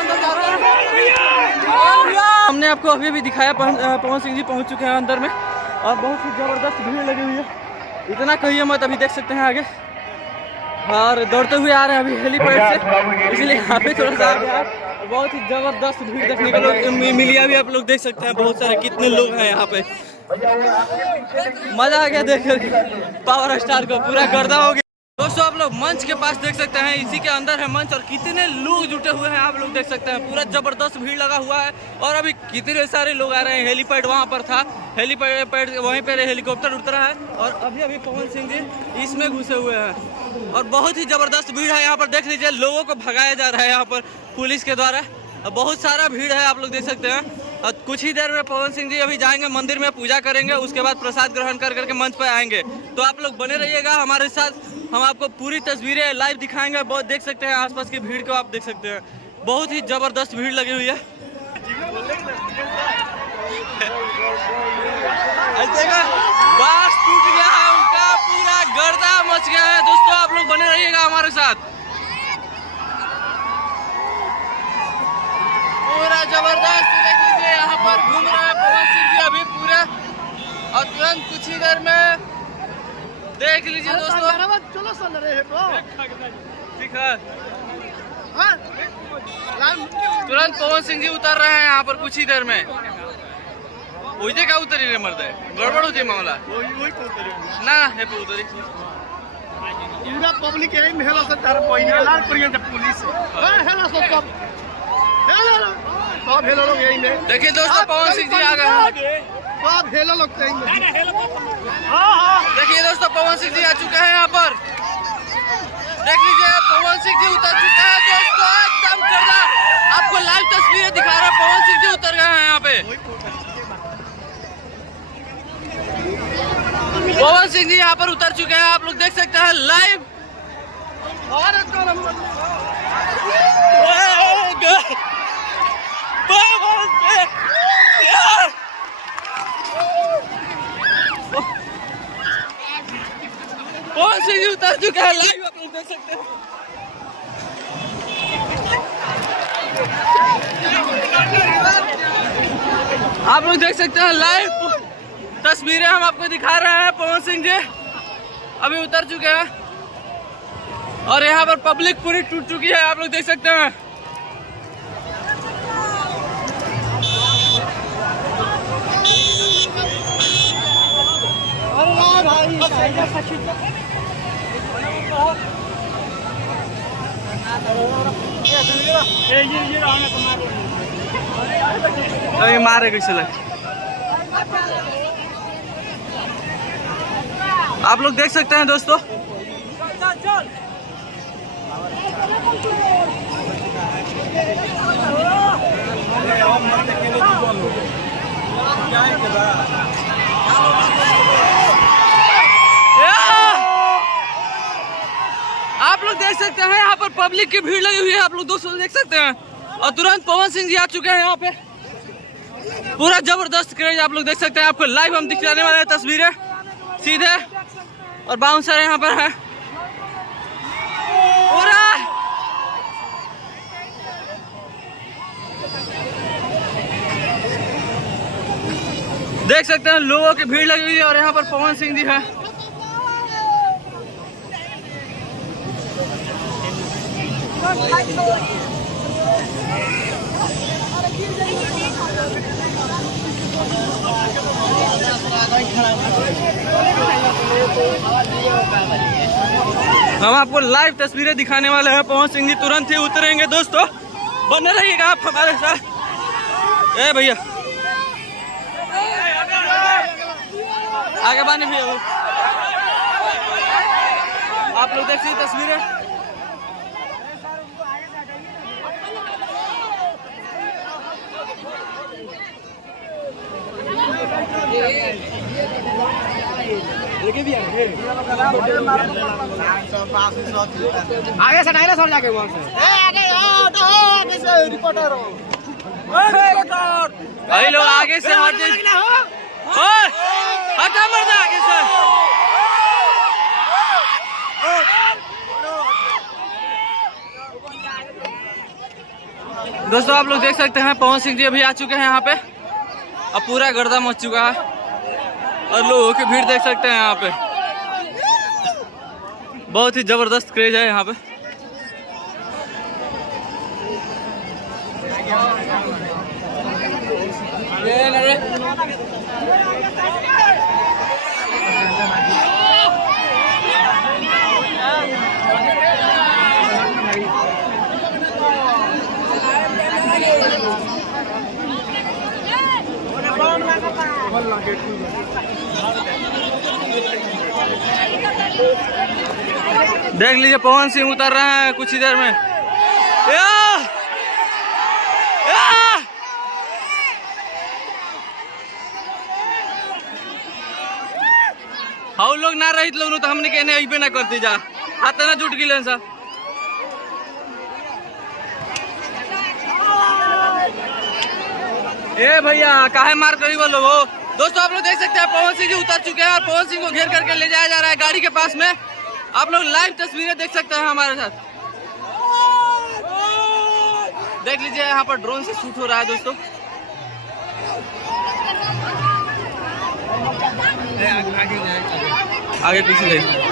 अंदर जा रहे हैं। हमने आपको अभी भी दिखाया पवन सिंह जी पहुंच चुके हैं अंदर में और बहुत ही जबरदस्त भीड़ लगी हुई है। इतना कहिए मत, अभी देख सकते हैं आगे और दौड़ते हुए आ रहे हैं अभी हेलीपैड से, इसलिए यहाँ पे थोड़ा सा बहुत ही जबरदस्त भीड़ देखने को मिली। अभी आप लोग देख सकते हैं बहुत सारे कितने लोग हैं यहाँ पे। मजा आ गया देख कर पावर स्टार को, पूरा गर्दा हो गया। दोस्तों आप लोग मंच के पास देख सकते हैं, इसी के अंदर है मंच और कितने लोग जुटे हुए हैं आप लोग देख सकते हैं। पूरा जबरदस्त भीड़ लगा हुआ है और अभी कितने सारे लोग आ रहे हैं। हेलीपैड वहाँ पर था, हेलीपैड वहीं पर हेलीकॉप्टर उतरा है और अभी अभी पवन सिंह जी इसमें घुसे हुए हैं और बहुत ही जबरदस्त भीड़ है यहाँ पर। देख लीजिए लोगों को भगाया जा रहा है यहाँ पर पुलिस के द्वारा, बहुत सारा भीड़ है आप लोग देख सकते हैं। और कुछ ही देर में पवन सिंह जी अभी जाएंगे मंदिर में, पूजा करेंगे, उसके बाद प्रसाद ग्रहण कर करके मंच पर आएंगे। तो आप लोग बने रहिएगा हमारे साथ, हम आपको पूरी तस्वीरें लाइव दिखाएंगे। बहुत देख सकते हैं आसपास की भीड़ को, आप देख सकते हैं बहुत ही जबरदस्त भीड़ लगी हुई है। बास टूट गया है उनका, पूरा गर्दा मच गया है। दोस्तों आप लोग बने रहिएगा हमारे साथ, पूरा जबरदस्त देख लीजिए यहाँ पर घूम रहे हैं पवन सिंह जी अभी पूरा, और तुरंत कुछ ही देर में देख लीजिए दोस्तों। ठीक है, तुरंत पवन सिंह जी उतर रहे हैं यहाँ पर कुछ ही देर में। उसे का उतरी रे मर्द है, गड़बड़ होती मामला ना है उतरी पूरा पब्लिक यही में हेला सब तार पहिने लाल परिया जब पुलिस हेला सब हेलो लोग यही में। देखिए दोस्तों पवन सिंह जी आ गए हैं, सब हेलो लोग यही में। देखिए दोस्तों पवन सिंह जी आ चुके हैं यहाँ पर, देख लीजिए पवन सिंह जी उतर चुके हैं दोस्तों, एकदम गर्दा। आपको लाइव तस्वीरें दिखा रहे हैं, पवन सिंह जी उतर गए हैं यहाँ पे। पवन सिंह जी यहाँ पर उतर चुके हैं, आप लोग देख सकते हैं लाइव। पवन सिंह जी उतर चुके हैं लाइव, आप लोग देख सकते हैं। आप लोग देख सकते हैं लाइव तस्वीरें हम आपको दिखा रहे हैं। पवन सिंह जी अभी उतर चुके हैं और यहाँ पर पब्लिक पूरी टूट चुकी है, आप लोग देख सकते हैं। अभी मारे कैसे लगे, आप लोग देख सकते हैं दोस्तों। आप लोग देख सकते हैं यहाँ पर पब्लिक की भीड़ लगी हुई है, आप लोग दोस्तों देख सकते हैं। और तुरंत पवन सिंह जी आ चुके हैं यहाँ पे, पूरा जबरदस्त क्रेज आप लोग देख सकते हैं। आपको लाइव हम दिखाने वाले हैं तस्वीरें सीधे, और बाउंसर यहाँ पर है पूरा। देख सकते हैं लोगों की भीड़ लगी हुई है और यहाँ पर पवन सिंह जी है। हम आपको लाइव तस्वीरें दिखाने वाले हैं। पवन सिंह जी तुरंत ही उतरेंगे दोस्तों, बने रहिएगा आप हमारे साथ। ए भैया आगे बाने भी आप लोग देखिए तस्वीरें। आगे से डायला सर जाके वहां से रिपोर्टर भाई लोग आगे से हट हटा मत आगे से। दोस्तों आप लोग देख सकते हैं पवन सिंह जी अभी आ चुके हैं यहाँ पे। अब पूरा गर्दा मच चुका है और लोगों की भीड़ देख सकते हैं यहाँ पे। बहुत ही जबरदस्त क्रेज है यहाँ पे। देख लीजिए पवन सिंह उतर रहे हैं कुछ ही देर में। हम लोग ना रहित लोग तो हमने कहने अइबे ना करती जा हाथ ना जुट गिलन सा। ए भैया काहे मार करी वो लोग। दोस्तों आप लोग देख सकते हैं पवन सिंह जी उतर चुके हैं और पवन सिंह को घेर करके ले जाया जा रहा है गाड़ी के पास में। आप लोग लाइव तस्वीरें देख सकते हैं हमारे साथ। देख लीजिए यहाँ पर ड्रोन से शूट हो रहा है दोस्तों। आगे पीछे देखिए।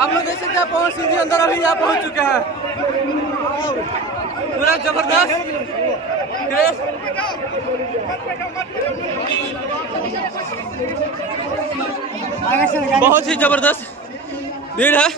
आप लोग देख सकते हैं पवन सिंह जी अंदर अभी यहाँ पहुँच चुके हैं। पूरा जबरदस्त बहुत ही जबरदस्त भीड़ है।